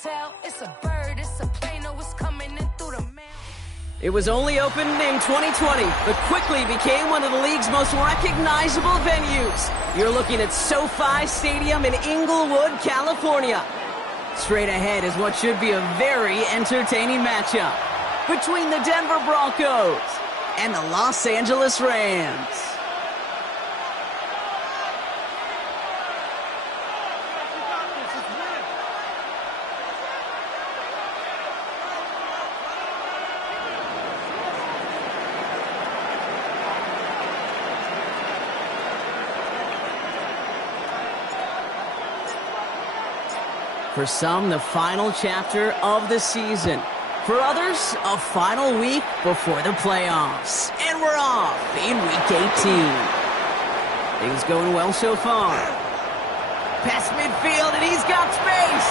tell. It's a bird, it's a plane, oh, it's coming in through the mail. It was only opened in 2020, but quickly became one of the league's most recognizable venues. You're looking at SoFi Stadium in Inglewood, California. Straight ahead is what should be a very entertaining matchup between the Denver Broncos and the Los Angeles Rams. For some, the final chapter of the season. For others, a final week before the playoffs. And we're off in Week 18. Things going well so far. Past midfield, and he's got space.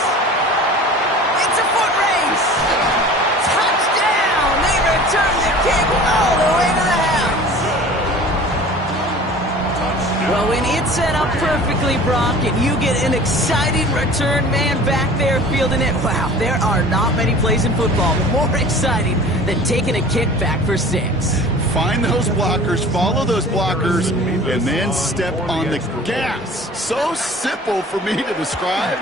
It's a foot race. Touchdown! They return the kick all the way to the house. Well, when it's set up perfectly, Brock, and you get an exciting return man back there fielding it, wow, there are not many plays in football more exciting than taking a kick back for 6. Find those blockers, follow those blockers, and then step on the gas. So simple for me to describe,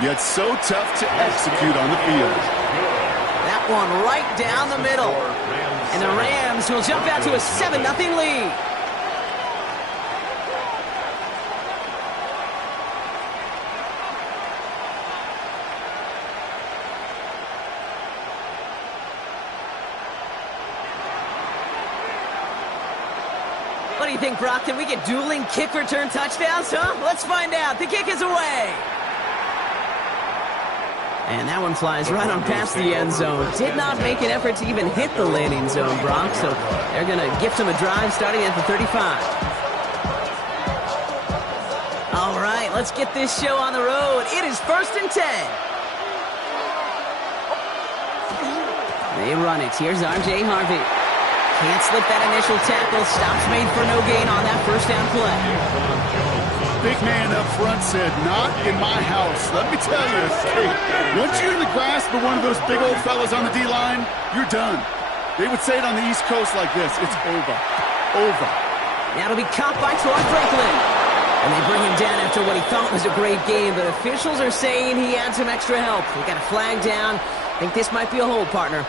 yet so tough to execute on the field. That one right down the middle. And the Rams will jump out to a 7-0 lead. What do you think, Brock? Can we get dueling kick return touchdowns, huh? Let's find out. The kick is away. And that one flies right on past the end zone. Did not make an effort to even hit the landing zone, Brock, so they're going to gift him a drive starting at the 35. All right, let's get this show on the road. It is 1st and 10. They run it. Here's R.J. Harvey. Can't slip that initial tackle. Stops made for no gain on that first down play. Big man up front said, not in my house. Let me tell you, hey, once you're in the grasp of one of those big old fellas on the D-line, you're done. They would say it on the East Coast like this. It's over. Over. That'll be caught by Troy Franklin. And they bring him down after what he thought was a great game, but officials are saying he had some extra help. He got a flag down. I think this might be a hold, partner.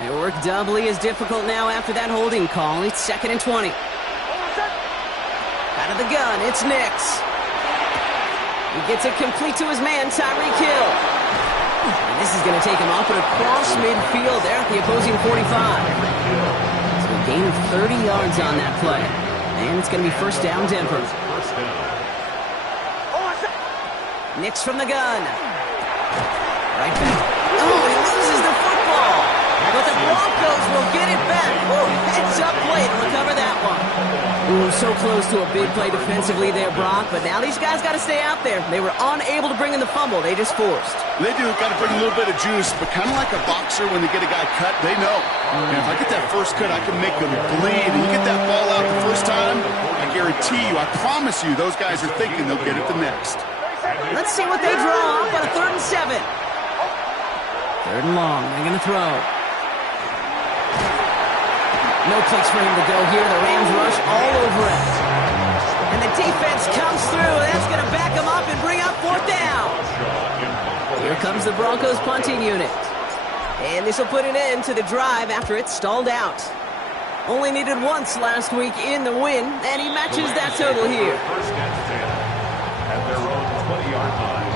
Their work doubly as difficult now after that holding call. It's 2nd and 20. Out of the gun, it's Nix. He gets it complete to his man, Tyreek Hill. And this is going to take him up and across midfield there at the opposing 45. So a gain of 30 yards on that play. And it's going to be first down, Denver. Nix from the gun. Right back. Oh, he loses the football. But the Broncos will get it back. Heads up play to recover that one. Ooh, so close to a big play defensively there, Brock. But now these guys got to stay out there. They were unable to bring in the fumble. They just forced. They do. Got to bring a little bit of juice. But kind of like a boxer when they get a guy cut, they know. And if I get that first cut, I can make them bleed. And you get that ball out the first time, I guarantee you, I promise you, those guys are thinking they'll get it the next. Let's see what they draw up on a 3rd and 7. 3rd and long. They're going to throw. No place for him to go here. The Rams rush all over it. And the defense comes through. That's going to back them up and bring up 4th down. Here comes the Broncos punting unit. And this will put an end to the drive after it stalled out. Only needed once last week in the win, and he matches that total here. First and 10 at their own 20-yard line.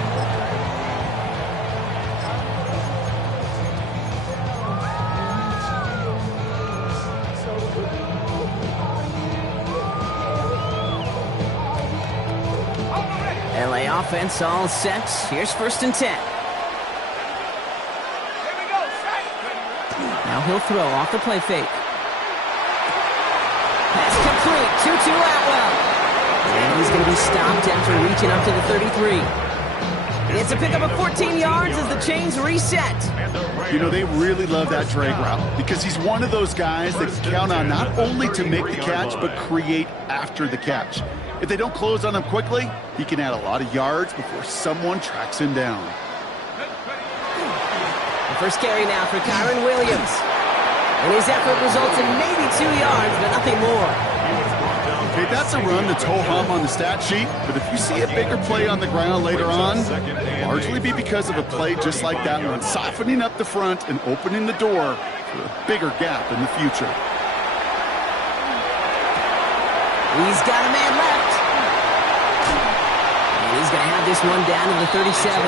LA offense all set. Here's 1st and 10. Now he'll throw off the play fake. Pass complete. 2-2 Atwell. And he's going to be stopped after reaching up to the 33. It's a pickup of 14 yards as the chains reset. You know, they really love that drag route because he's one of those guys that count on not only to make the catch, but create after the catch. If they don't close on him quickly, he can add a lot of yards before someone tracks him down. The first carry now for Kyron Williams. And his effort results in maybe 2 yards, but nothing more. Okay, that's a run that's ho-hum on the stat sheet, but if you see a bigger play on the ground later on, largely be because of a play just like that one, softening up the front and opening the door for a bigger gap in the future. He's got a man left. And he's going to have this one down to the 37.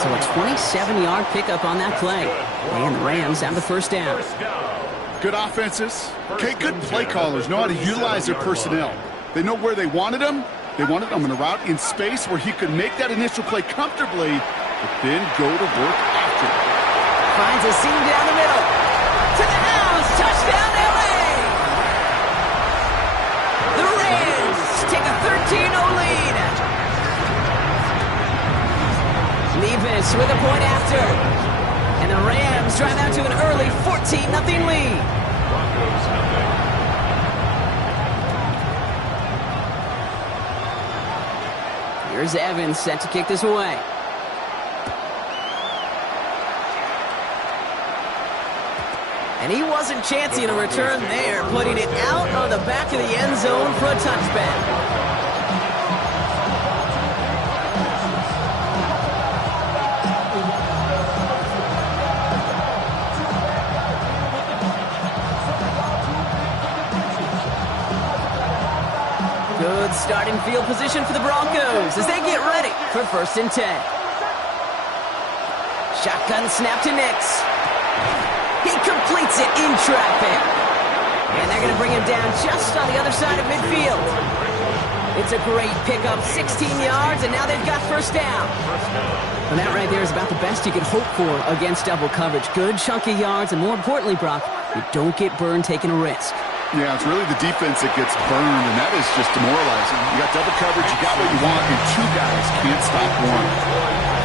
So a 27-yard pickup on that play. And the Rams have the first down. Good offenses. Okay, good play callers know how to utilize their personnel. They know where they wanted them. They wanted them in a route in space where he could make that initial play comfortably, but then go to work after it. Finds a seam down the middle. To the house. Touchdown, L.A. The Rams take a 13-0 lead. Levis with a point after. And the Rams drive out to an early 14-0 lead. Here's Evans set to kick this away. And he wasn't chancing a return there, putting it out on the back of the end zone for a touchback. Good starting field position for the Broncos as they get ready for 1st and 10. Shotgun snap to Nix. He completes it in traffic. And they're going to bring him down just on the other side of midfield. It's a great pickup, 16 yards, and now they've got first down. And that right there is about the best you could hope for against double coverage. Good chunky yards, and more importantly, Brock, you don't get burned taking a risk. Yeah, it's really the defense that gets burned, and that is just demoralizing. You got double coverage, you got what you want, and 2 guys can't stop one.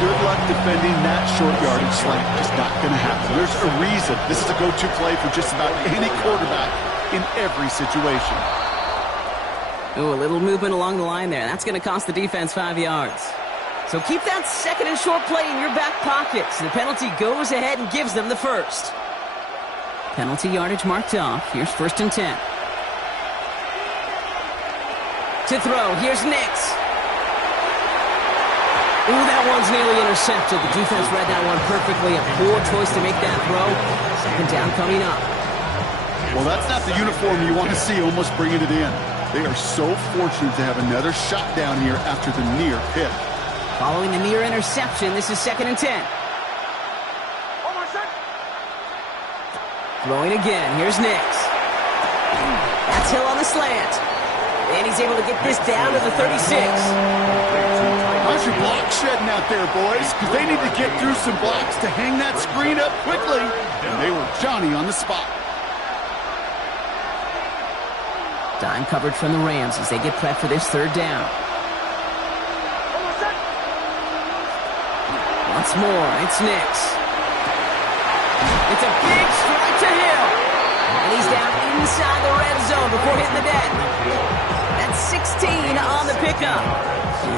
Good luck defending that short yardage slant. It's not going to happen. There's a reason. This is a go-to play for just about any quarterback in every situation. Ooh, a little movement along the line there. That's going to cost the defense 5 yards. So keep that 2nd and short play in your back pocket. So the penalty goes ahead and gives them the first. Penalty yardage marked off. Here's 1st and 10. To throw, here's Nix. Ooh, that one's nearly intercepted. The defense read that one perfectly. A poor choice to make that throw. 2nd down coming up. Well, that's not the uniform you want to see almost bringing it in. They are so fortunate to have another shot down here after the near pick. Following the near interception, this is 2nd and 10. Throwing again. Here's Nix. That's Hill on the slant. And he's able to get this down to the 36. How's your block shedding out there, boys? Because they need to get through some blocks to hang that screen up quickly. And they were Johnny on the spot. Dime coverage from the Rams as they get prepped for this 3rd down. Once more, it's Nix. It's a big strike to Hill. And he's down inside the red zone before hitting the net. That's 16 on the pickup.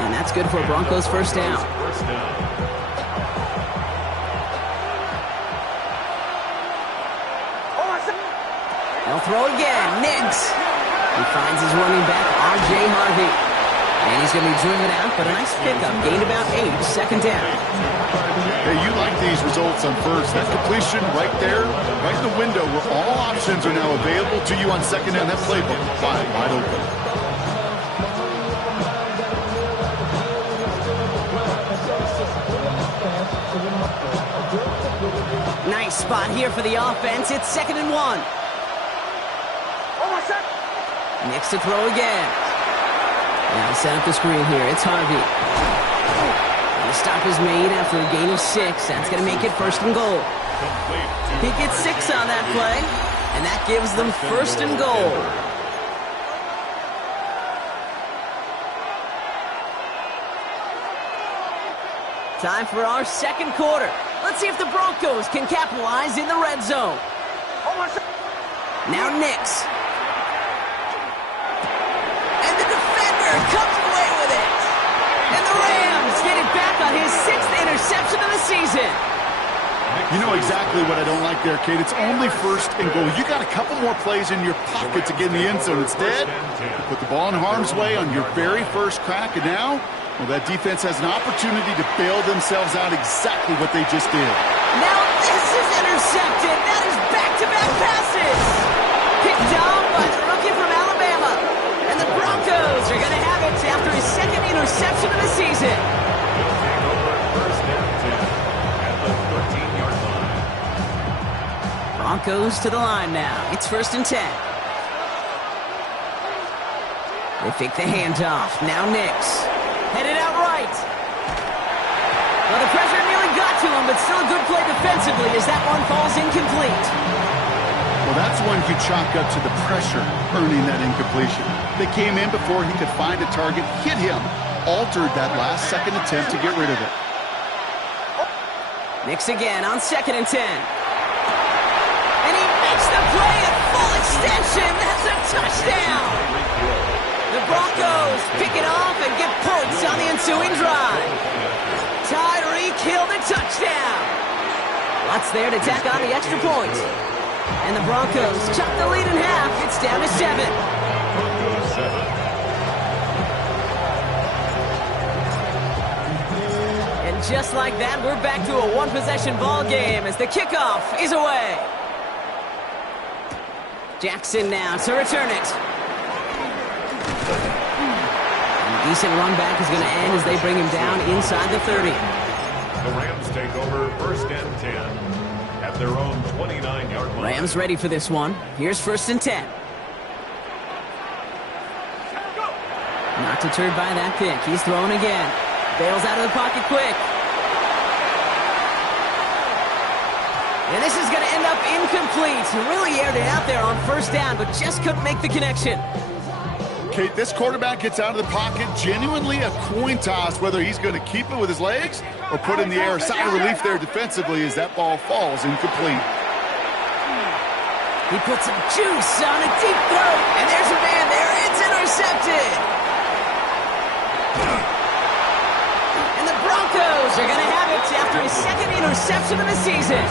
And that's good for a Broncos first down. They'll throw again. Nix. He finds his running back, R.J. Harvey. And he's going to be driven out, but a nice pickup. Gained about 8, 2nd down. Hey, you like these results on first. That completion right there, right in the window where all options are now available to you on 2nd down. That playbook wide open. Nice spot here for the offense. It's 2nd and 1. Nix to throw again. Now set up the screen here. It's Harvey. And the stop is made after a gain of 6. That's going to make it 1st and goal. He gets 6 on that play, and that gives them 1st and goal. Time for our 2nd quarter. Let's see if the Broncos can capitalize in the red zone. Now Nix. And the defender Baker comes away with it. And the Rams get it back on his 6th interception of the season. You know exactly what I don't like there, Kate. It's only 1st and goal. You got a couple more plays in your pocket to get in the end zone. Instead, you put the ball in harm's way on your very first crack, and now, well, that defense has an opportunity to bail themselves out exactly what they just did. Now this is intercepted. That is back-to-back passes. Picked off by the rookie from Alabama. And the Broncos are going to have it after his 2nd interception of the season. Broncos to the line now. It's 1st and 10. They fake the handoff. Now Nix. Headed out right. Well, the pressure nearly got to him, but still a good play defensively as that one falls incomplete. Well, that's one you chalk up to the pressure earning that incompletion. They came in before he could find a target, hit him, altered that last second attempt to get rid of it. Nix again on 2nd and 10. And he makes the play at full extension. That's a touchdown. The Broncos pick it off and get points on the ensuing drive. Tyreek Hill the touchdown. Lots there to tack on the extra point. And the Broncos chop the lead in half. It's down to 7. And just like that, we're back to a one-possession ball game as the kickoff is away. Jackson now to return it. And a decent run back is going to end as they bring him down inside the 30. The Rams take over 1st and 10 at their own 29-yard line. Rams ready for this one. Here's 1st and 10. Not deterred by that pick. He's throwing again. Bails out of the pocket quick. And this is going to end up incomplete. He really aired it out there on 1st down, but just couldn't make the connection. Kate, this quarterback gets out of the pocket, genuinely a coin toss whether he's going to keep it with his legs or put it in the air. Sigh of relief there defensively as that ball falls incomplete. He puts some juice on a deep throw, and there's a man there. It's intercepted. And the Broncos are going to have it after his 2nd interception of the season.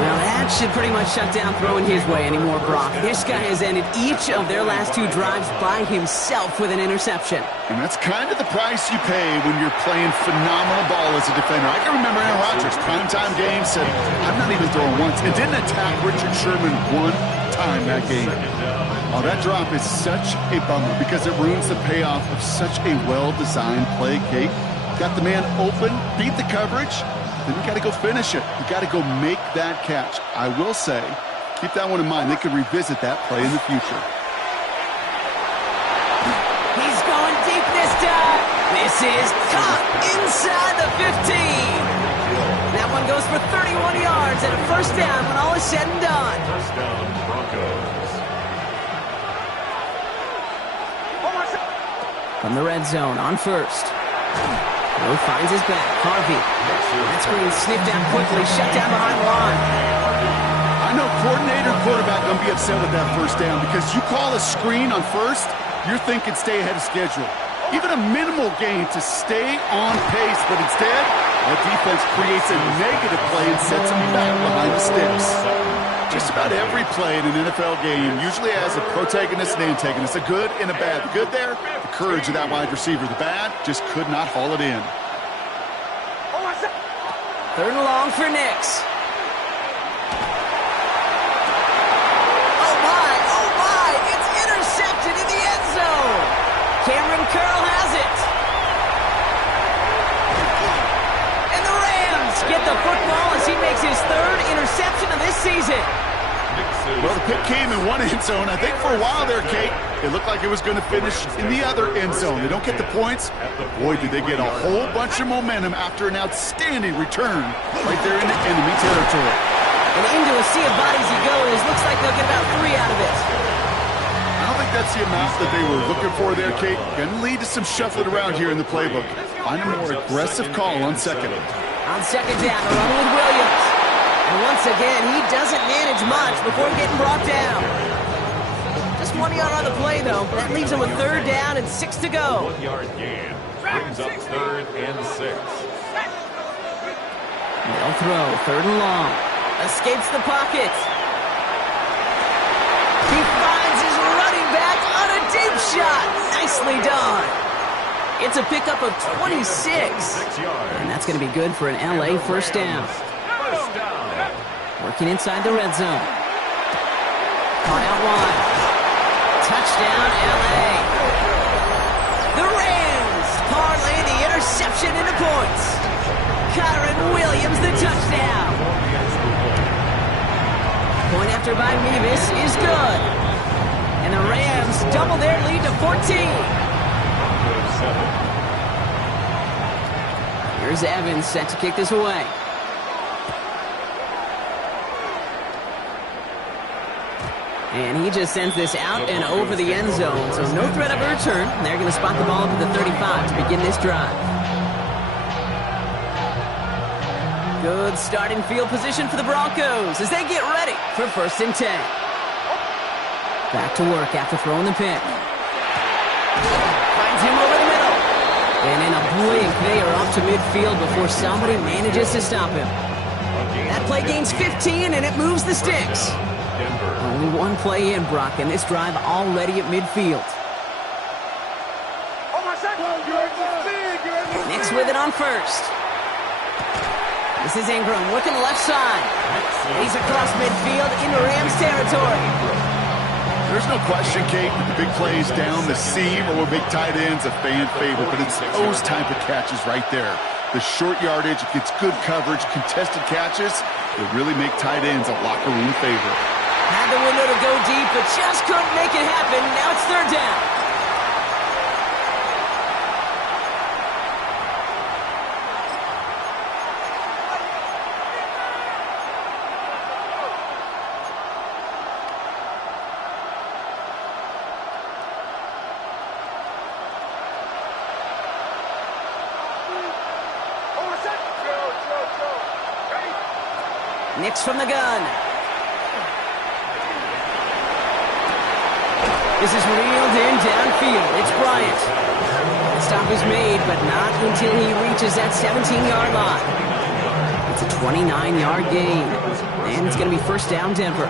Well, that should pretty much shut down throwing his way anymore, Brock. This guy has ended each of their last 2 drives by himself with an interception. And that's kind of the price you pay when you're playing phenomenal ball as a defender. I can remember Aaron Rodgers, primetime game, said, I'm not even throwing once, and didn't attack Richard Sherman one time that game. Oh, that drop is such a bummer because it ruins the payoff of such a well-designed play, Kate. Got the man open, beat the coverage, then you got to go finish it. You got to go make that catch. I will say, keep that one in mind. They could revisit that play in the future. He's going deep this time. This is caught inside the 15. That one goes for 31 yards and a 1st down when all is said and done. 1st down, Broncos. From the red zone on 1st. Hill finds his back. Harvey. That screen sniffed out quickly. Shut down behind the line. I know coordinator and quarterback going to be upset with that 1st down because you call a screen on 1st, you're thinking stay ahead of schedule. Even a minimal gain to stay on pace, but instead, that defense creates a negative play and sets them back behind the sticks. Just about every play in an NFL game usually has a protagonist and antagonist, a good and a bad. The good there, the courage of that wide receiver. The bad, just could not haul it in. 3rd and long for Nix. Oh my, it's intercepted in the end zone. Cameron Curl has it. And the Rams get the football as he makes his 3rd interception of this season. Well, the pick came in one end zone. I think for a while there, Kate, it looked like it was going to finish in the other end zone. They don't get the points. Boy, did they get a whole bunch of momentum after an outstanding return right there in the enemy territory. And into a sea of bodies he goes. Looks like they'll get about 3 out of it. I don't think that's the amount that they were looking for there, Kate. Going to lead to some shuffling around here in the playbook. Find a more aggressive call on 2nd. On 2nd down, a run with Williams. And once again, he doesn't manage much before getting brought down. Just lost 1 yard on the play, though. That leaves him with 3rd down and 6 to go. 1 yard gain brings up 3rd and 6. They'll throw 3rd and long. Escapes the pocket. He finds his running back on a deep shot. Nicely done. It's a pickup of 26. And that's going to be good for an LA first down. Working inside the red zone. Caught out wide. Touchdown, LA. The Rams parlay the interception into points. Kyron Williams, the touchdown. Point after by Mevis is good. And the Rams double their lead to 14. Here's Evans set to kick this away. And he just sends this out and over the end zone. So no threat of a return. They're going to spot the ball up at the 35 to begin this drive. Good starting field position for the Broncos as they get ready for 1st and 10. Back to work after throwing the pick. Finds him over the middle. And in a blink, they are off to midfield before somebody manages to stop him. That play gains 15, and it moves the sticks. Only one play in, Brock, and this drive already at midfield. Nix with it on 1st. This is Ingram looking left side. He's across midfield into Rams territory. There's no question, Kate, that the big plays down the seam or big tight ends a fan favorite, but it's those type of catches right there. The short yardage, it gets good coverage, contested catches, they really make tight ends a locker room favorite. Had the window to go deep, but just couldn't make it happen. Now it's 3rd down. Nix from the gun. This is reeled in downfield. It's Bryant. The stop is made, but not until he reaches that 17-yard line. It's a 29-yard gain, and it's going to be 1st down Denver.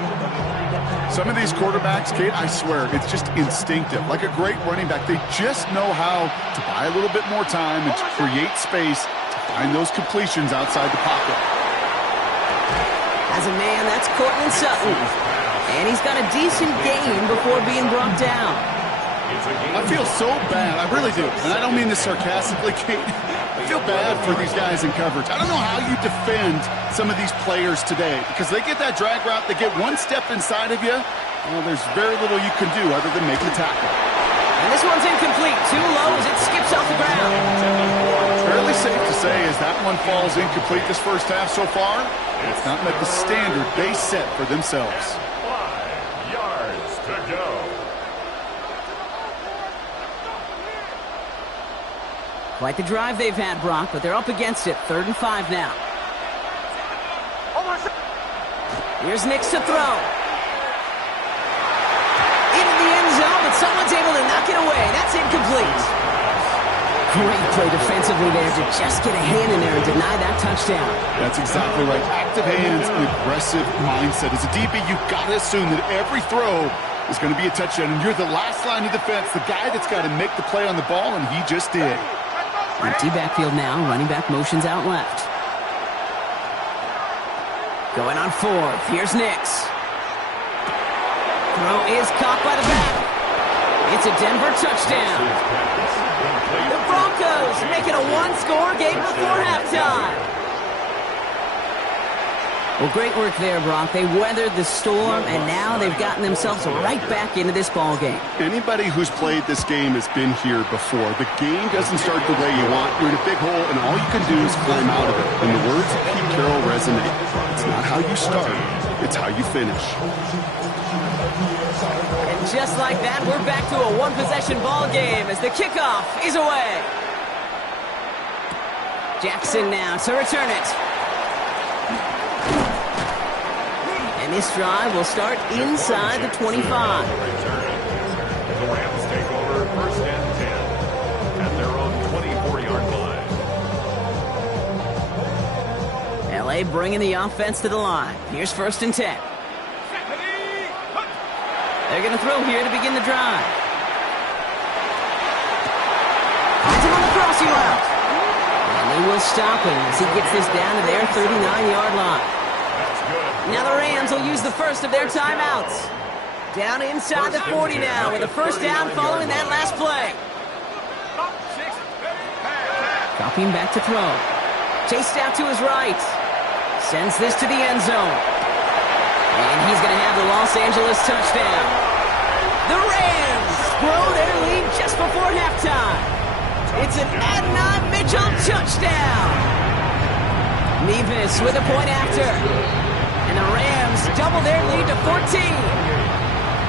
Some of these quarterbacks, Kate, I swear, it's just instinctive. Like a great running back, they just know how to buy a little bit more time and to create space to find those completions outside the pocket. As a man, that's Cortland Sutton. And he's got a decent game before being brought down. I feel so bad. I really do. And I don't mean this sarcastically, Kate. I feel bad for these guys in coverage. I don't know how you defend some of these players today because they get that drag route, they get one step inside of you, well, there's very little you can do other than make the tackle. And this one's incomplete. Too low as it skips off the ground. Fairly safe to say as that one falls incomplete this first half so far, it's not met the standard they set for themselves. 5 yards to go. Quite the drive they've had, Brock, but they're up against it. 3rd and 5 now. Here's Nix to throw. Into the end zone, but someone's able to knock it away. That's incomplete. Great play defensively there to just get a hand in there and deny that touchdown. That's exactly right. Active hands and aggressive mindset. As a DB, you've got to assume that every throw is going to be a touchdown, and you're the last line of defense, the guy that's got to make the play on the ball, and he just did. Empty backfield now. Running back motions out left. Going on 4th. Here's Nix. Throw is caught by the back. It's a Denver touchdown. The Broncos make it a one-score game before halftime. Well, great work there, Brock. They weathered the storm, and now they've gotten themselves right back into this ball game. Anybody who's played this game has been here before. The game doesn't start the way you want. You're in a big hole, and all you can do is climb out of it. And the words of Pete Carroll resonate. It's not how you start, it's how you finish. And just like that, we're back to a one-possession ball game as the kickoff is away. Jackson now to return it. And this drive will start inside the 25. The Rams take over first and 10 at their own 24-yard line. L.A. bringing the offense to the line. Here's first and 10. They're going to throw here to begin the drive. Finds him on the crossing route. And they will stop him as he gets this down to their 39-yard line. Now the Rams will use the first of their timeouts. Down inside the 40 now with a first down following that last play. Dropping back to throw. Chased out to his right. Sends this to the end zone. And he's going to have the Los Angeles touchdown. The Rams grow their lead just before halftime. It's an Adonai Mitchell touchdown. Nevis with a point after. And the Rams double their lead to 14.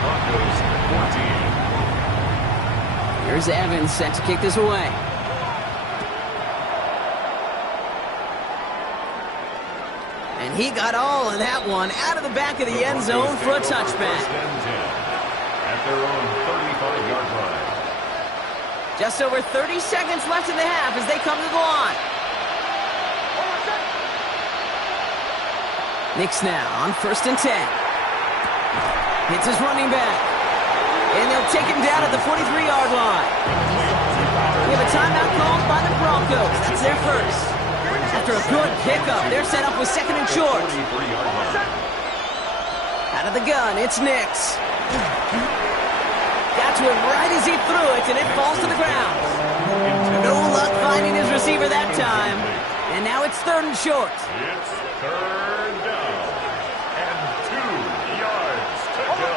Broncos 14. Here's Evans set to kick this away. And he got all of that one out of the back of the end zone for a touchback. At their own 35-yard line. Just over 30 seconds left in the half as they come to the line. Knicks now on first and 10. Hits his running back. And they'll take him down at the 43-yard line. We have a timeout called by the Broncos. That's their first. After a good pickup, they're set up with second and short. Out of the gun, it's Nix. Got to him right as he threw it, and it falls to the ground. No luck finding his receiver that time. And now it's third and short. It's third down. And 2 yards to go.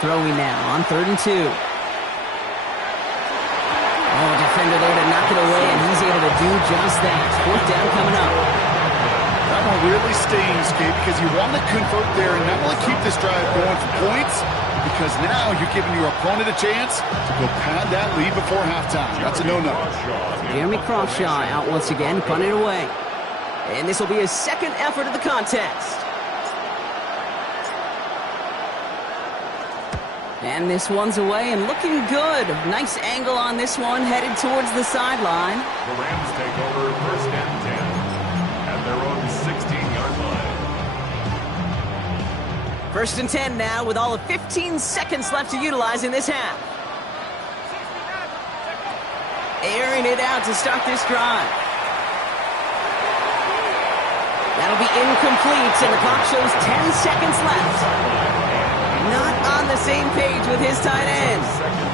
Throwing now on third and 2. Oh, defender there to knock it away, and he's able to do just that. Fourth down coming up. That one really stings, Kate, because you want to convert there and not only keep this drive going for points, because now you're giving your opponent a chance to go pad that lead before halftime. That's a no-no. Jeremy Crawshaw out once again, punting away. And this will be his second effort of the contest. And this one's away and looking good. Nice angle on this one, headed towards the sideline. The Rams take over first and 10 at their own 16-yard line. First and 10 now with all of 15 seconds left to utilize in this half. Airing it out to start this drive. That'll be incomplete, and the clock shows 10 seconds left. Not on the same page with his tight end.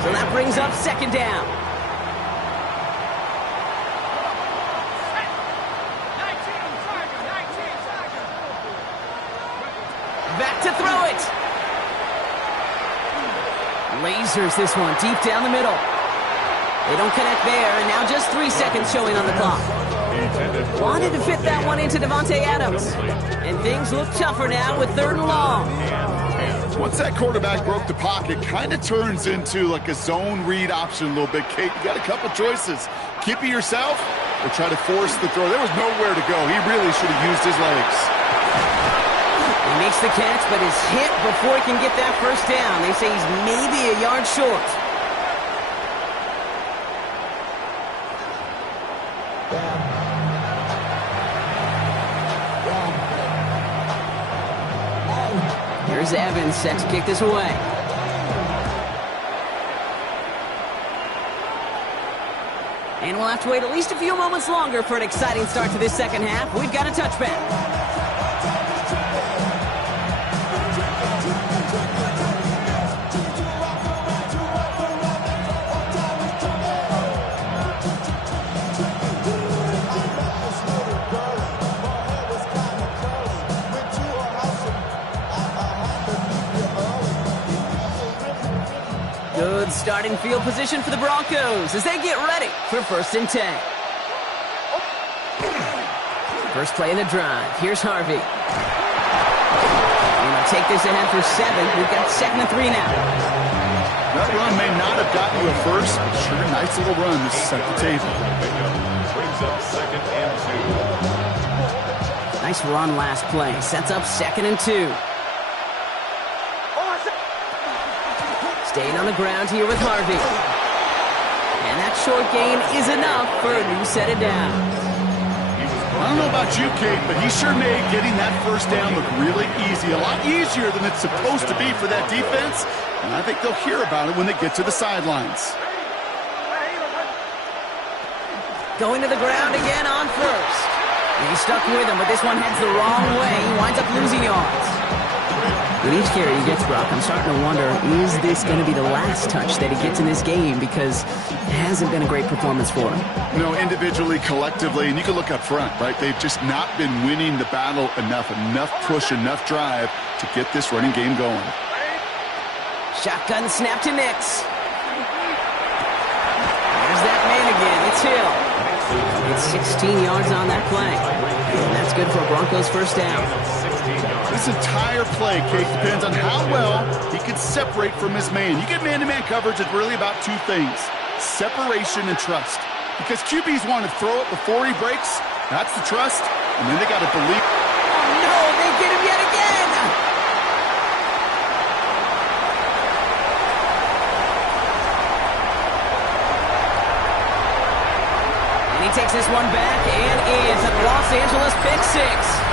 So that brings up second down. Back to throw it. Lasers this one deep down the middle. They don't connect there, and now just 3 seconds showing on the clock. Wanted to fit that one into Devontae Adams. And things look tougher now with third and long. Once that quarterback broke the pocket, kind of turns into like a zone read option a little bit, Kate. You got a couple choices. Keep it yourself or try to force the throw. There was nowhere to go. He really should have used his legs. He makes the catch, but is hit before he can get that first down. They say he's maybe a yard short. Here's Evans set to kick this away. And we'll have to wait at least a few moments longer for an exciting start to this second half. We've got a touchback. Good starting field position for the Broncos as they get ready for first and 10. First play of the drive. Here's Harvey. And they'll take this ahead for 7. We've got second and 3 now. That run may not have gotten you a first, but sure, nice little run to set the table. Brings up second and 2. Nice run last play. Sets up second and 2. Staying on the ground here with Harvey. And that short gain is enough for a new set of downs. I don't know about you, Kate, but he sure made getting that first down look really easy. A lot easier than it's supposed to be for that defense. And I think they'll hear about it when they get to the sidelines. Going to the ground again on first. And he's stuck with him, but this one heads the wrong way. He winds up losing yards. With each carry he gets, Brock, I'm starting to wonder, is this going to be the last touch that he gets in this game? Because it hasn't been a great performance for him. You know, individually, collectively, and you can look up front, right? They've just not been winning the battle enough push, enough drive to get this running game going. Shotgun snap to Nix. There's that man again. It's Hill. It's 16 yards on that play. And that's good for a Broncos first down. This entire play, Kate, depends on how well he can separate from his man. You get man-to-man coverage, it's really about two things: separation and trust. Because QBs want to throw it before he breaks. That's the trust. And then they got to believe. Oh, no, they get him yet again. And he takes this one back and is at the Los Angeles pick-6.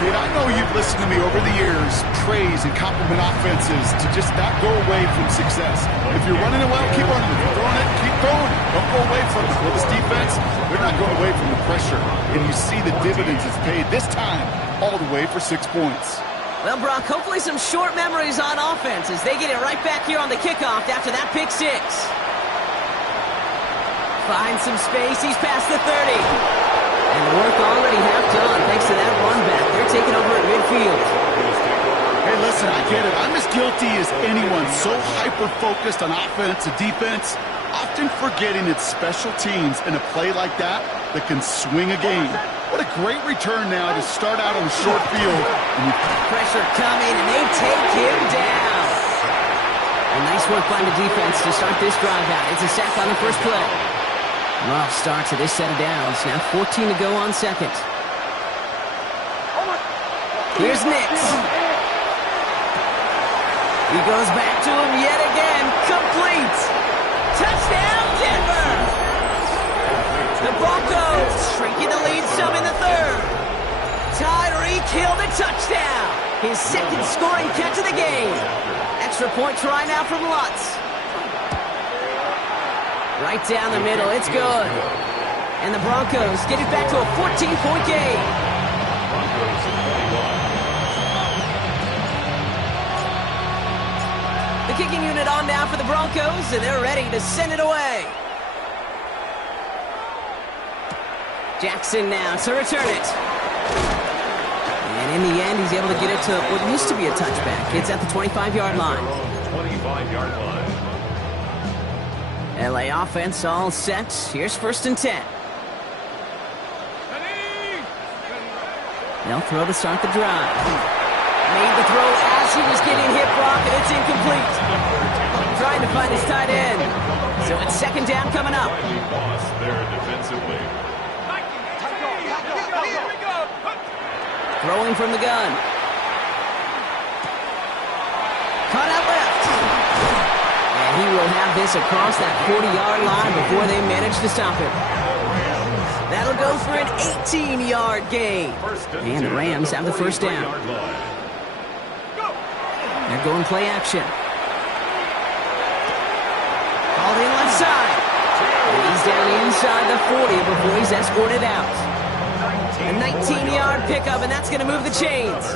Kid, I know you've listened to me over the years praise and compliment offenses to just not go away from success. If you're running it well, keep running it. If you're throwing it, keep throwing it. Don't go away from it. Well, this defense, they're not going away from the pressure. And you see the dividends it's paid this time all the way for 6 points. Well, Brock, hopefully some short memories on offense as they get it right back here on the kickoff after that pick-6. Finds some space. He's past the 30. And the work already half done thanks to that run back. They're taking over at midfield. Hey, listen, I get it. I'm as guilty as anyone. So hyper-focused on offense and defense, often forgetting it's special teams in a play like that that can swing a game. What a great return now to start out on the short field. Pressure coming, and they take him down. A nice work by the defense to start this drive out. It's a sack on the first play. Rough start to this set of downs. Now 14 to go on second. Here's Nix. He goes back to him yet again. Complete. Touchdown, Denver. The Broncos shrinking the lead some in the third. Tyreek Hill the touchdown. His second scoring catch of the game. Extra point try now from Lutz. Right down the middle, it's good. And the Broncos get it back to a 14-point game. The kicking unit on now for the Broncos, and they're ready to send it away. Jackson now to return it. And in the end, he's able to get it to what used to be a touchback. It's at the 25-yard line. 25-yard line. LA offense all set. Here's 1st and 10. They'll throw to start the drive. Made the throw as he was getting hit, Brock, and it's incomplete. Trying to find his tight end. So it's 2nd down coming up. Lost there defensively. Throwing from the gun. Caught out left. And he will have this across that 40-yard line before they manage to stop him. That'll go for an 18-yard gain. And the Rams have the first down. They're going play action. Called in left side. And he's down inside the 40 before he's escorted out. A 19-yard pickup, and that's going to move the chains.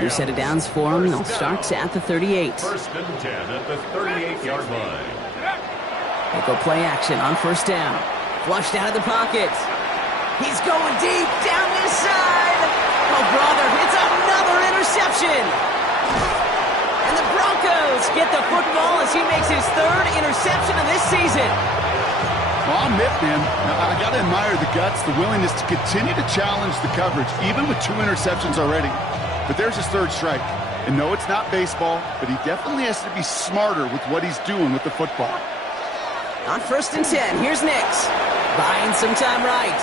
New set of downs for him. They'll start at the 38. 1st and 10 at the 38-yard line. They go play action on 1st down. Flushed out of the pocket. He's going deep down this side. Oh, brother, it's another interception. And the Broncos get the football as he makes his 3rd interception of this season. Well, I'll admit, man, I got to admire the guts, the willingness to continue to challenge the coverage, even with 2 interceptions already. But there's his 3rd strike. And no, it's not baseball, but he definitely has to be smarter with what he's doing with the football. On 1st and 10, here's Nix. Buying some time right.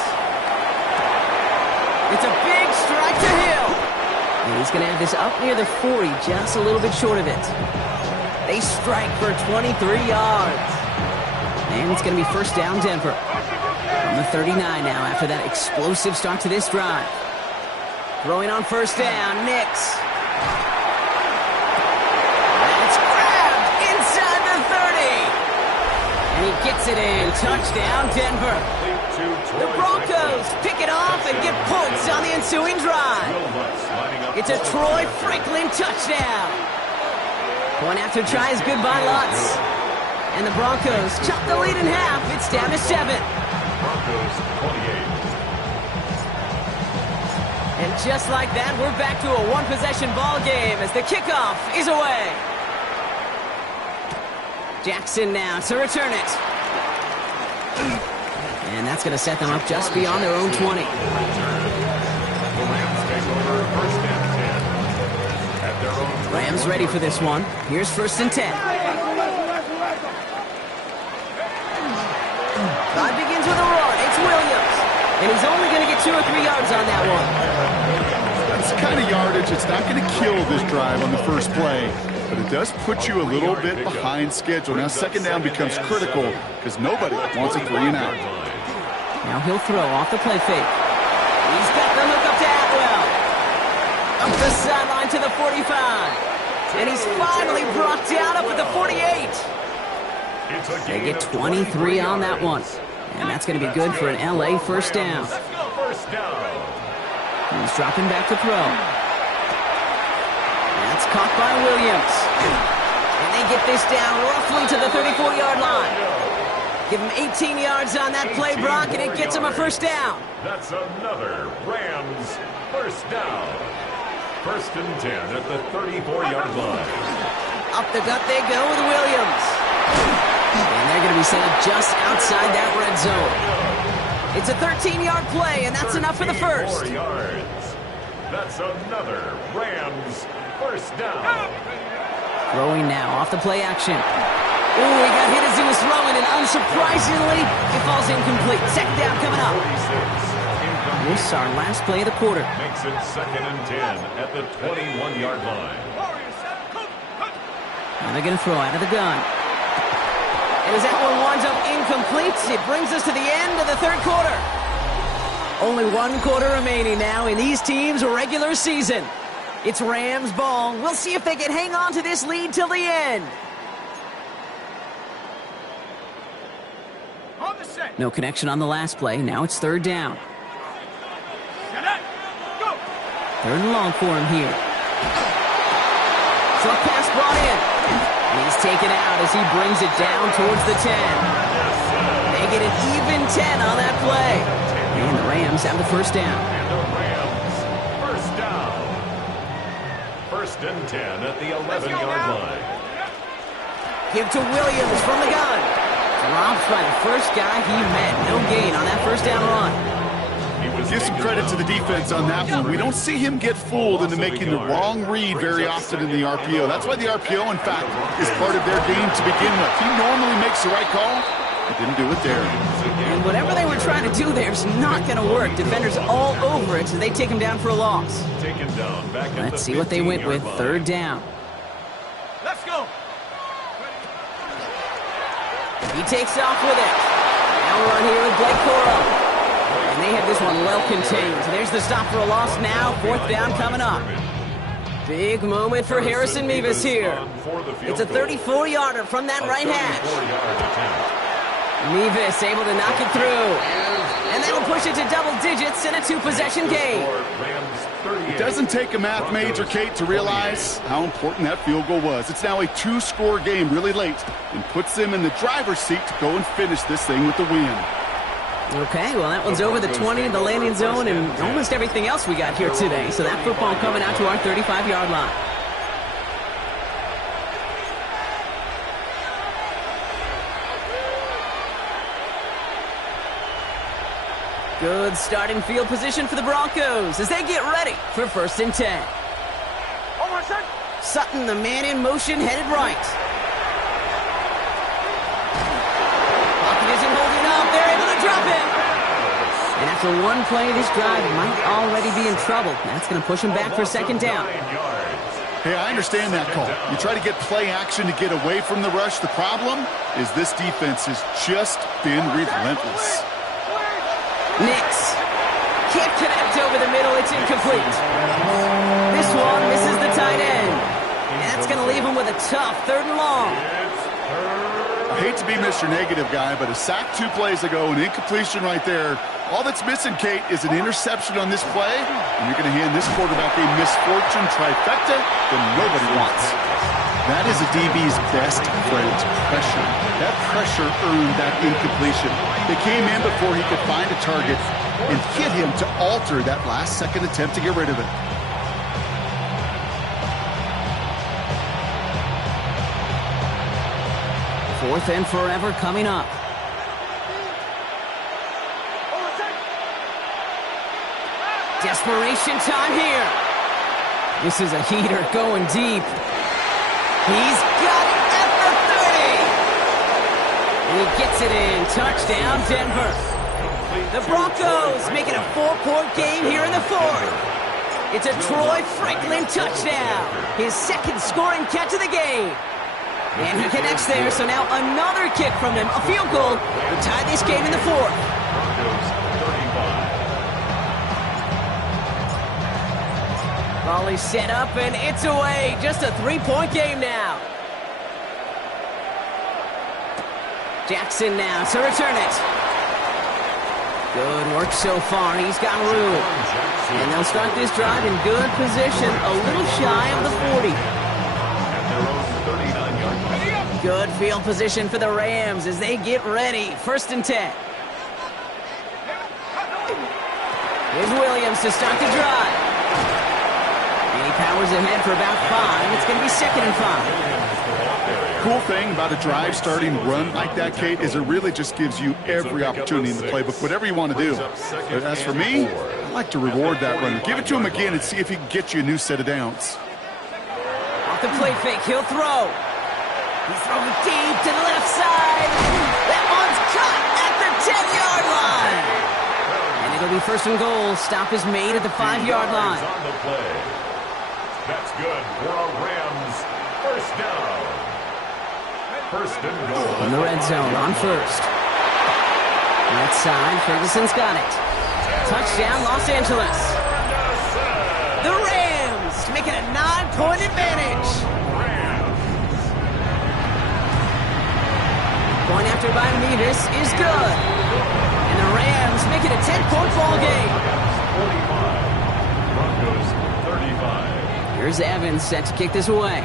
It's a big strike to Hill. And He's going to have this up near the 40, just a little bit short of it. They strike for 23 yards. And it's going to be first down, Denver. On the 39 now after that explosive start to this drive. Throwing on first down, Nix. That's grabbed inside the 30. And he gets it in. Touchdown, Denver. The Broncos pick it off and get points on the ensuing drive. It's a Troy Franklin touchdown. Point after try is good by Lutz. And the Broncos chop the lead in half. It's down to 7. Broncos 28. And just like that, we're back to a one-possession ball game as the kickoff is away. Jackson now to return it. And that's going to set them up just beyond their own 20. The Rams take over first and 10 at their own 20. Rams ready for this one. Here's first and 10. Drive begins with a run. It's Williams. And he's only going to get 2 or 3 yards on that one. That's the kind of yardage it's not going to kill this drive on the first play, but it does put you a little bit behind schedule. Now second down becomes critical because nobody wants a 3 and out. Now he'll throw off the play fake. He's got the hook up to Atwell. Up the sideline to the 45. And he's finally brought down up at the 48. They get 23 on that one. And that's going to be good for an LA first down. He's dropping back to throw. That's caught by Williams. And they get this down roughly to the 34-yard line. Give him 18 yards on that play, Brock, and it gets him a first down. That's another Rams first down. First and 10 at the 34-yard line. Up the gut they go with Williams. And they're going to be set up just outside that red zone. It's a 13-yard play, and that's enough for the first. 4 yards. That's another Rams first down. Throwing now off the play action. Ooh, he got hit as he was throwing, and unsurprisingly, it falls incomplete. Second down coming up. This is our last play of the quarter. Makes it second and 10 at the 21-yard line. Now they're going to throw out of the gun. And as that one winds up incomplete, it brings us to the end of the third quarter. Only 1 quarter remaining now in these teams' regular season. It's Rams ball. We'll see if they can hang on to this lead till the end. No connection on the last play. Now it's third down. Third and long for him here. Short pass brought in. He's taken out as he brings it down towards the 10. They get an even 10 on that play. And the Rams have the first down. And the Rams first down. First and 10 at the 11-yard line. Give to Williams from the gun. Dropped by the first guy he met. No gain on that first down run. Give some credit to the defense on that one. We don't see him get fooled into making the wrong read very often in the RPO. That's why the RPO, in fact, is part of their game to begin with. He normally makes the right call. He didn't do it there. And whatever they were trying to do there is not going to work. Defenders all over it, so they take him down for a loss. Let's see what they went with. Third down. Let's go. He takes off with it. Now we're on here with Blake Corum. And they have this one well contained. So there's the stop for a loss now. Fourth down coming up. Big moment for Harrison Mevis here. It's a 34-yarder from that right hash. Mevis able to knock it through. And that'll push it to double digits in a 2-possession game. It doesn't take a math major, Kate, to realize how important that field goal was. It's now a 2-score game really late and puts them in the driver's seat to go and finish this thing with the win. Okay, well, that one's over the 20, the landing zone, and almost everything else we got here today. So that football coming out to our 35-yard line. Good starting field position for the Broncos as they get ready for first and 10. Sutton, the man in motion, headed right. Pocket isn't holding up. They're able to drop him. And After one play, this drive might already be in trouble. That's going to push him back for second down. Hey, I understand that call. You try to get play action to get away from the rush. The problem is this defense has just been relentless. Nix can't connect over the middle. It's incomplete. This one misses the tight end. And that's going to leave him with a tough 3rd and long. I hate to be Mr. Negative guy, but a sack 2 plays ago, an incompletion right there. All that's missing, Kate, is an interception on this play, and you're going to hand this quarterback a misfortune trifecta that nobody wants. That is a DB's best friend, pressure. That pressure earned that incompletion. They came in before he could find a target and hit him to alter that last-second attempt to get rid of it. Fourth and forever coming up. Desperation time here. This is a heater going deep. He's got it at the 30. And he gets it in. Touchdown, Denver. The Broncos making a 4-point game here in the 4th. It's a Troy Franklin touchdown. His 2nd scoring catch of the game. And he connects there, so now another kick from them. A field goal to tie this game in the 4th. Volley set up, and it's away. Just a 3-point game now. Jackson now to return it. Good work so far. He's got room. And they'll start this drive in good position, a little shy of the 40. Good field position for the Rams as they get ready. 1st and 10. Here's Williams to start the drive. And he powers ahead for about 5. It's going to be 2nd and 5. Cool thing about a drive starting run like that, Kate, is it really just gives you every opportunity in the playbook, whatever you want to do. But as for me, I like to reward that runner. Give it to him again and see if he can get you a new set of downs. Off the play fake, he'll throw. He's throwing deep to the left side. That one's caught at the 10-yard line. And it'll be 1st and goal. Stop is made at the 5-yard line. That's good for a Rams 1st down. 1st and goal. In the red zone on 1st. Right side, Ferguson's got it. Touchdown, Los Angeles. The Rams making a 9-point advantage. Point after by Metis is good. And the Rams make it a 10-point ball game. 45. Broncos 35. Here's Evans set to kick this away.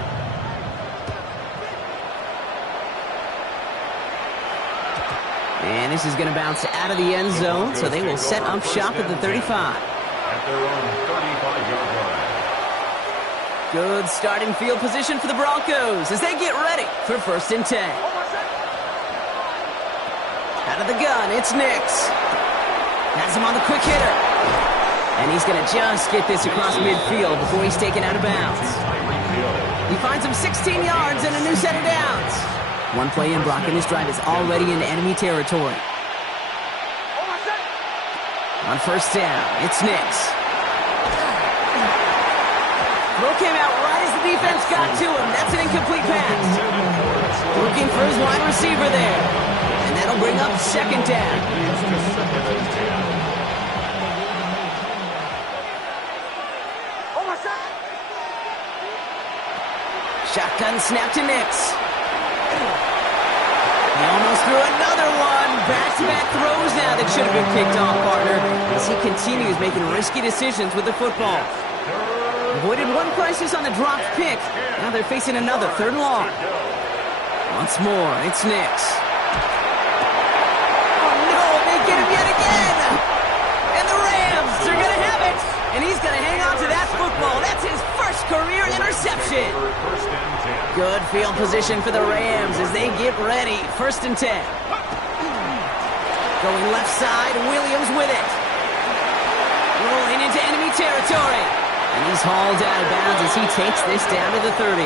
And this is going to bounce out of the end zone, so they will set up shop at the 35. At their own 35-yard line. Good starting field position for the Broncos as they get ready for 1st and 10. Out of the gun, it's Nix. Has him on the quick hitter. And he's going to just get this across midfield before he's taken out of bounds. He finds him 16 yards and a new set of downs. One play in blocking this drive is already into enemy territory. On 1st down, it's Nix. Throw came out right as the defense got to him. That's an incomplete pass. Looking for his wide receiver there. And that'll bring up 2nd down. Shotgun snap to Nix. He almost threw another one. Back-to-back throws now that should have been picked off, partner, as he continues making risky decisions with the football. Avoided one crisis on the dropped pick. Now they're facing another 3rd and long. Once more, it's Nix. Oh no, they get him yet again! And the Rams are going to have it! And he's going to hang on to that football. That's his 1st career interception. Good field position for the Rams as they get ready. 1st and 10. Going left side, Williams with it. Rolling into enemy territory. And he's hauled out of bounds as he takes this down to the 30.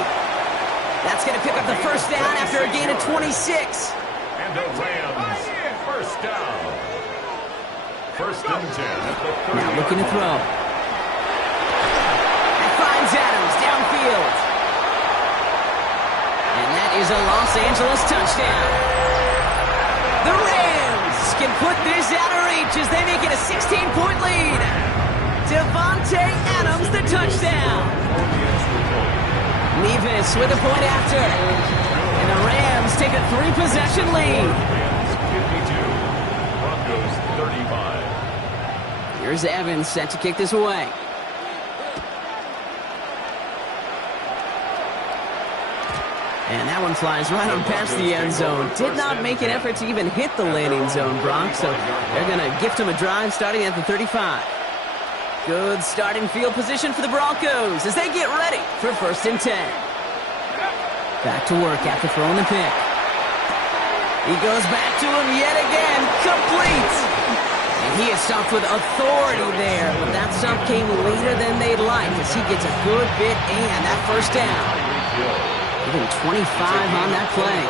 That's going to pick up the 1st down after a gain of 26. And the Rams 1st down. First and 10 at the 30. Now looking to throw. That finds Adams downfield. And that is a Los Angeles touchdown. The Rams can put this out of reach as they make it a 16-point lead. Devontae Adams, the touchdown. Nevis with a point after. And the Rams take a 3-possession lead. 52. Broncos 35. Here's Evans set to kick this away. And that one flies right on past the end zone. Did not make an effort to even hit the landing zone, Bronx. So they're going to gift him a drive starting at the 35. Good starting field position for the Broncos as they get ready for first and 10. Back to work after throwing the pick. He goes back to him yet again. Complete. And he is stopped with authority there, but that stop came later than they'd like as he gets a good bit and that first down. Even 25 on that play.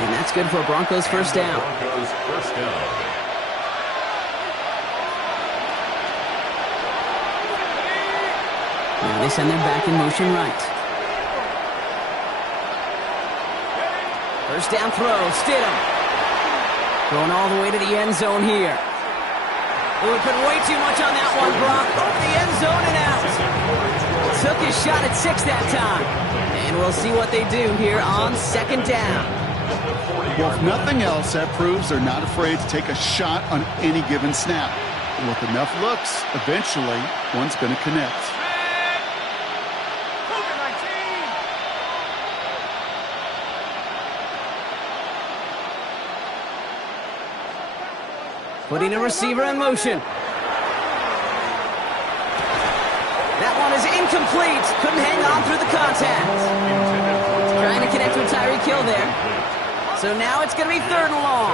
And that's good for a Broncos first down. Broncos first down. Now they send them back in motion right. First down throw, Stidham. Going all the way to the end zone here. Oh, put way too much on that one, Brock. Over the end zone and out. Took his shot at 6 that time. And we'll see what they do here on second down. Well, if nothing else, that proves they're not afraid to take a shot on any given snap. And with enough looks, eventually, one's going to connect. Putting a receiver in motion. That one is incomplete. Couldn't hang on through the contact. Trying to connect with Tyreek Hill there. So now it's going to be third and long.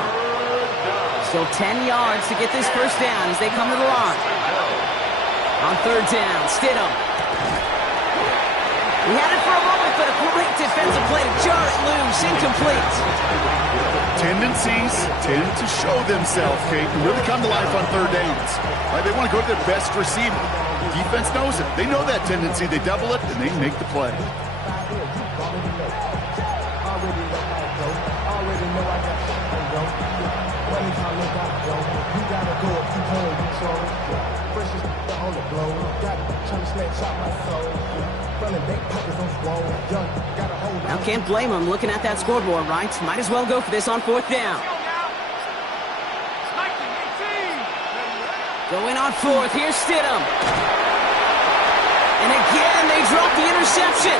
Still 10 yards to get this first down as they come to the line. On third down, Stidham. He had it for a moment, but a great defensive play to jar it loose. Incomplete. Tendencies tend to show themselves, Kate, and really come to life on third downs. Right? They want to go to their best receiver. Defense knows it. They know that tendency. They double it, and they make the play. Now can't blame him looking at that scoreboard, right? Might as well go for this on fourth down. Going on fourth, here's Stidham. And again, they drop the interception.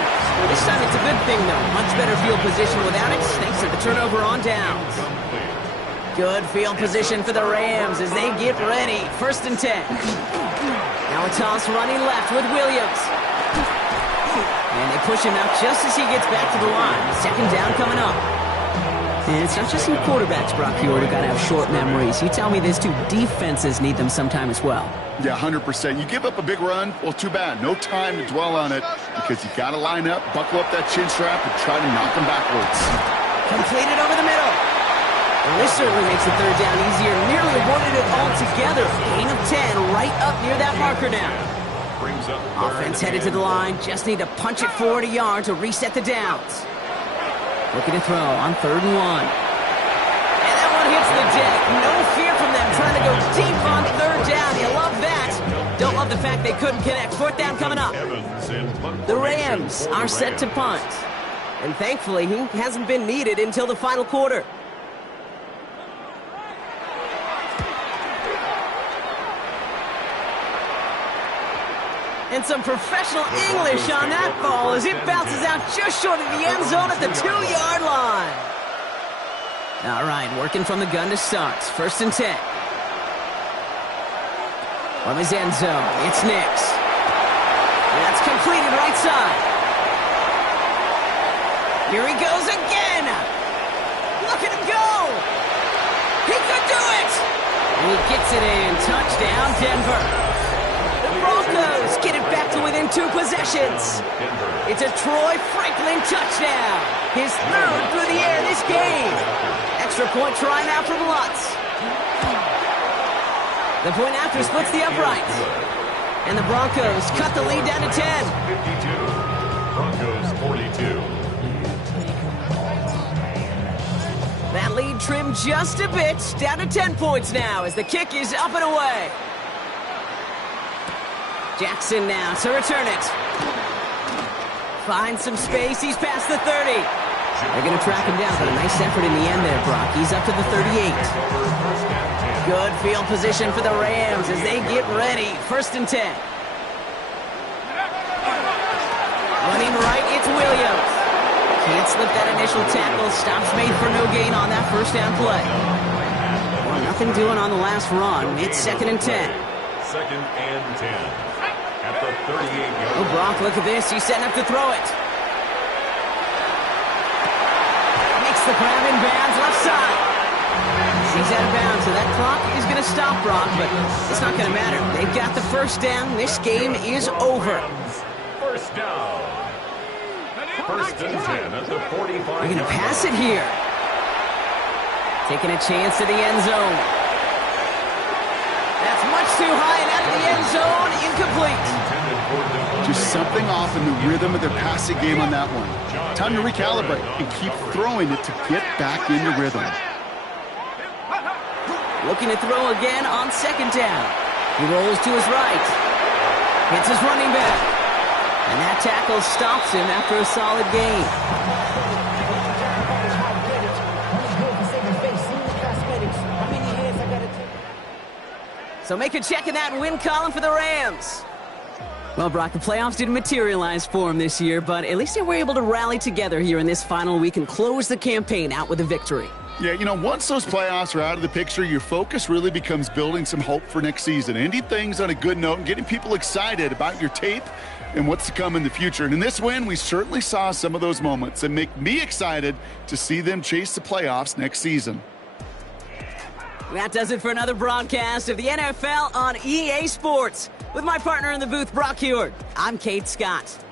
This time it's a good thing, though. Much better field position without it, thanks to the turnover on downs. Good field position for the Rams as they get ready. First and 10. Now a toss running left with Williams. And they push him out just as he gets back to the line. Second down coming up. And it's not just some quarterbacks, Brock Huard, who got to have short memories. You tell me this too, defenses need them sometime as well. Yeah, 100%. You give up a big run, well, too bad. No time to dwell on it because you got to line up, buckle up that chin strap, and try to knock them backwards. Completed over the middle. Well, this certainly makes the third down easier. Nearly avoided it altogether. Gain of 10 right up near that marker now. Offense headed to the line. Just need to punch it forward a yard to reset the downs. Looking to throw on third and 1. And that one hits the deck. No fear from them trying to go deep on third down. You love that. Don't love the fact they couldn't connect. Fourth down coming up. The Rams are set to punt. And thankfully, he hasn't been needed until the final quarter. And some professional English on that ball as it bounces out just short of the end zone at the 2-yard line. All right, working from the gun to start. First and 10. From his end zone, it's Nix. And that's completed right side. Here he goes again. Look at him go. He could do it. And he gets it in. Touchdown, Denver. Broncos get it back to within 2 possessions. It's a Troy Franklin touchdown. His third through the air this game. Extra point try now from Lutz. The point after splits the uprights. And the Broncos cut the lead down to 10. 52. Broncos 42. That lead trimmed just a bit, down to 10 points now as the kick is up and away. Jackson now to return it. Finds some space, he's past the 30. They're going to track him down, but a nice effort in the end there, Brock. He's up to the 38. Good field position for the Rams as they get ready. 1st and 10. Running right, it's Williams. Can't slip that initial tackle. Stops made for no gain on that 1st down play. Well, nothing doing on the last run. It's 2nd and 10. 2nd and 10. At the 38-yard. Oh, Brock, look at this. He's setting up to throw it. Makes the grab in bounds, left side. He's out of bounds, so that clock is going to stop Brock, but it's not going to matter. They've got the 1st down. This game is over. 1st down. 1st and 10 at the 45. They're going to pass it here. Taking a chance to the end zone. That's much too high and out of the end zone. Incomplete. Just something off in the rhythm of their passing game on that one. Time to recalibrate and keep throwing it to get back into rhythm. Looking to throw again on 2nd down. He rolls to his right. Hits his running back. And that tackle stops him after a solid gain. So make a check in that win column for the Rams. Well, Brock, the playoffs didn't materialize for him this year, but at least they were able to rally together here in this final week and close the campaign out with a victory. Yeah, you know, once those playoffs are out of the picture, your focus really becomes building some hope for next season, ending things on a good note and getting people excited about your tape and what's to come in the future. And in this win, we certainly saw some of those moments and make me excited to see them chase the playoffs next season. That does it for another broadcast of the NFL on EA Sports. With my partner in the booth, Brock Heward, I'm Kate Scott.